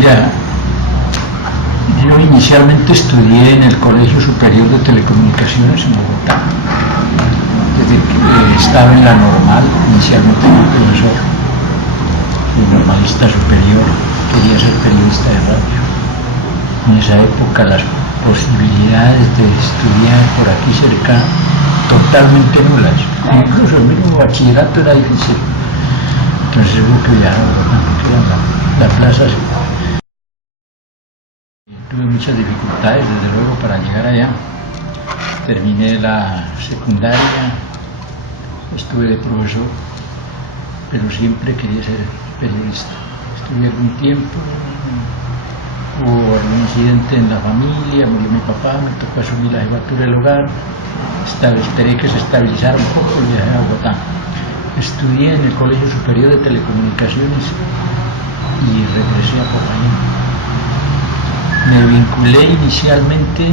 Mira, yo inicialmente estudié en el Colegio Superior de Telecomunicaciones en Bogotá. Desde que estaba en la normal, inicialmente como profesor y normalista superior, quería ser periodista de radio. En esa época las posibilidades de estudiar por aquí cerca totalmente nulas, incluso el mismo bachillerato era difícil. Entonces hubo que viajar a Bogotá, porque era la plaza. Tuve muchas dificultades desde luego para llegar allá. Terminé la secundaria, estuve de profesor, pero siempre quería ser periodista. Estuve algún tiempo, hubo algún incidente en la familia, murió mi papá, me tocó asumir la jefatura del hogar, esperé que se estabilizara un poco y viajé a Bogotá. Estudié en el Colegio Superior de Telecomunicaciones y regresé a Popayán. Me vinculé inicialmente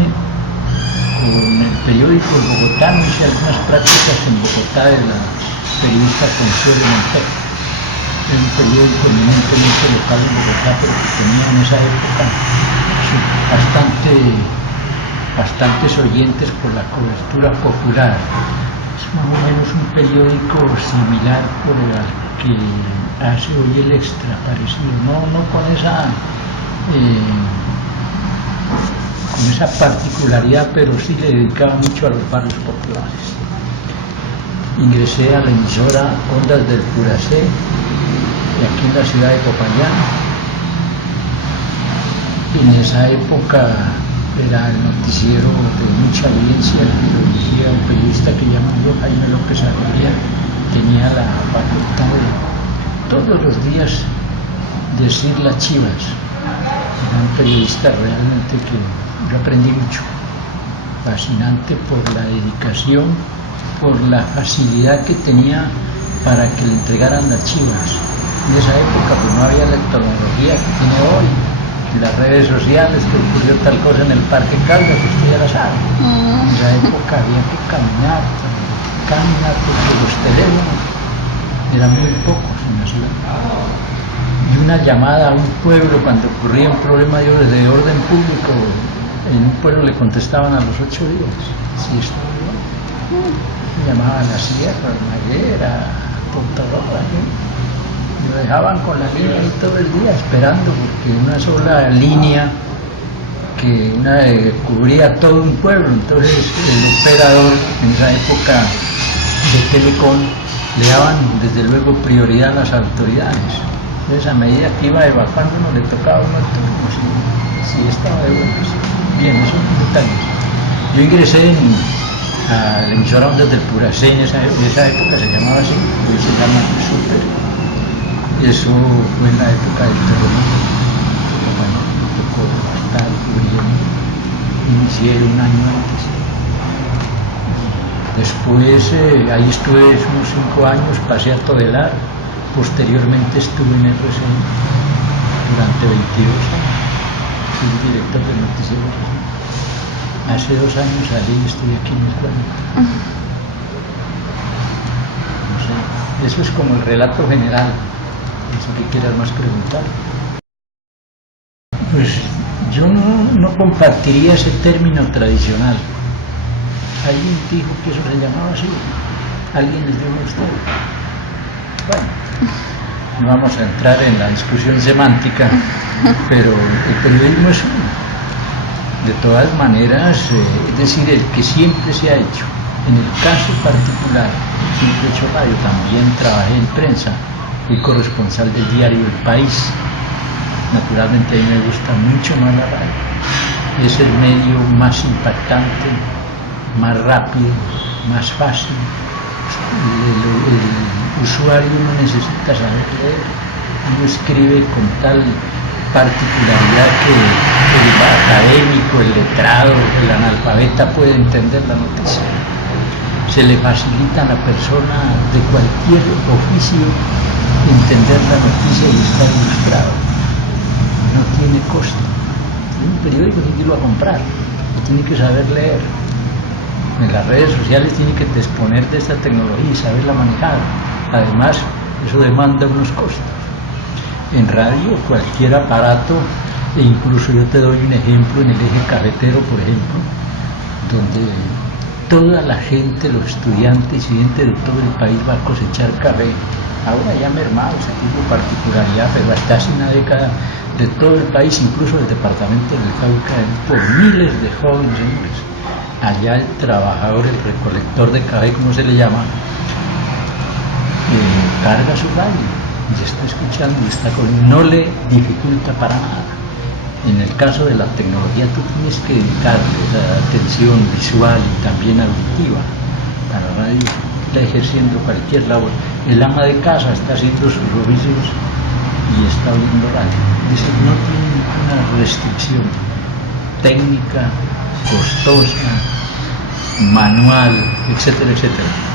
con el periódico de Bogotá, hice algunas prácticas en Bogotá de la periodista Consuelo Montero. Era un periódico eminentemente local en Bogotá, pero que tenía en esa época bastantes oyentes por la cobertura popular. Es más o menos un periódico similar por el que hace hoy el Extra, parecido, no con esa particularidad, pero sí le dedicaba mucho a los barrios populares. Ingresé a la emisora Ondas del Puracé, aquí en la ciudad de Popayán. En esa época era el noticiero de mucha audiencia, que lo dirigía un periodista que llamado Jaime López Arreguía. Tenía la facultad de todos los días decir las chivas. Era un periodista realmente que yo aprendí mucho, fascinante por la dedicación, por la facilidad que tenía para que le entregaran las chivas. En esa época pues no había la tecnología que tiene hoy, las redes sociales, que ocurrió tal cosa en el Parque Caldas, que usted ya la sabe. En esa época había que caminar porque los teléfonos eran muy pocos en la ciudad. Y una llamada a un pueblo cuando ocurría un problema de orden público, en un pueblo le contestaban a los 8 días. Sí, estaba bien. Llamaban a la sierra, a la Maguera, a Contadora. Lo dejaban con la línea ahí todo el día esperando, porque una sola línea que cubría todo un pueblo. Entonces el operador en esa época de Telecom le daban desde luego prioridad a las autoridades. Entonces a medida que iba evacuando uno le tocaba uno el turno, si estaba de buenas. Bien, esos son detalles. Yo ingresé a la emisora Ondas del Puracé, en esa época se llamaba así, hoy se llama Super. Eso fue en la época del terrorismo. Bueno, me tocó estar cubriendo, inicié un año antes. Después, ahí estuve unos 5 años, pasé a Todelar. Posteriormente estuve en RCN durante 22 años, fui director del noticiero. Hace 2 años salí y estoy aquí en el cuadro. No sé, eso es como el relato general. Eso que quieras más preguntar. Pues yo no compartiría ese término tradicional. Alguien dijo que eso se llamaba así. Alguien les dijo a ustedes. Bueno, no vamos a entrar en la discusión semántica, pero el periodismo es uno. De todas maneras, es decir, el que siempre se ha hecho. En el caso particular, siempre he hecho radio, también trabajé en prensa, fui corresponsal del diario El País. Naturalmente a mí me gusta mucho más la radio. Es el medio más impactante, más rápido, más fácil. El usuario no necesita saber leer, uno escribe con tal particularidad que el académico, el letrado, el analfabeta puede entender la noticia. Se le facilita a la persona de cualquier oficio entender la noticia y estar ilustrado. No tiene costo. Un periódico tiene que irlo a comprar, tiene que saber leer. En las redes sociales tiene que disponer de esta tecnología y saberla manejar. Además, eso demanda unos costos. en radio cualquier aparato, e incluso yo te doy un ejemplo en el eje carretero, por ejemplo, donde toda la gente, los estudiantes y gente de todo el país va a cosechar café. Ahora ya ha mermado ese tipo de particularidad, pero hasta hace una década de todo el país, incluso del departamento del Cauca, por miles de jóvenes hombres. Allá el trabajador, el recolector de café, como se le llama, carga su radio y está escuchando y está no le dificulta para nada. En el caso de la tecnología tú tienes que dedicarle la atención visual y también auditiva. A la radio está ejerciendo cualquier labor. El ama de casa está haciendo sus oficios y está oyendo radio. Dice, no tiene ninguna restricción técnica, costosa, manual, etcétera, etcétera.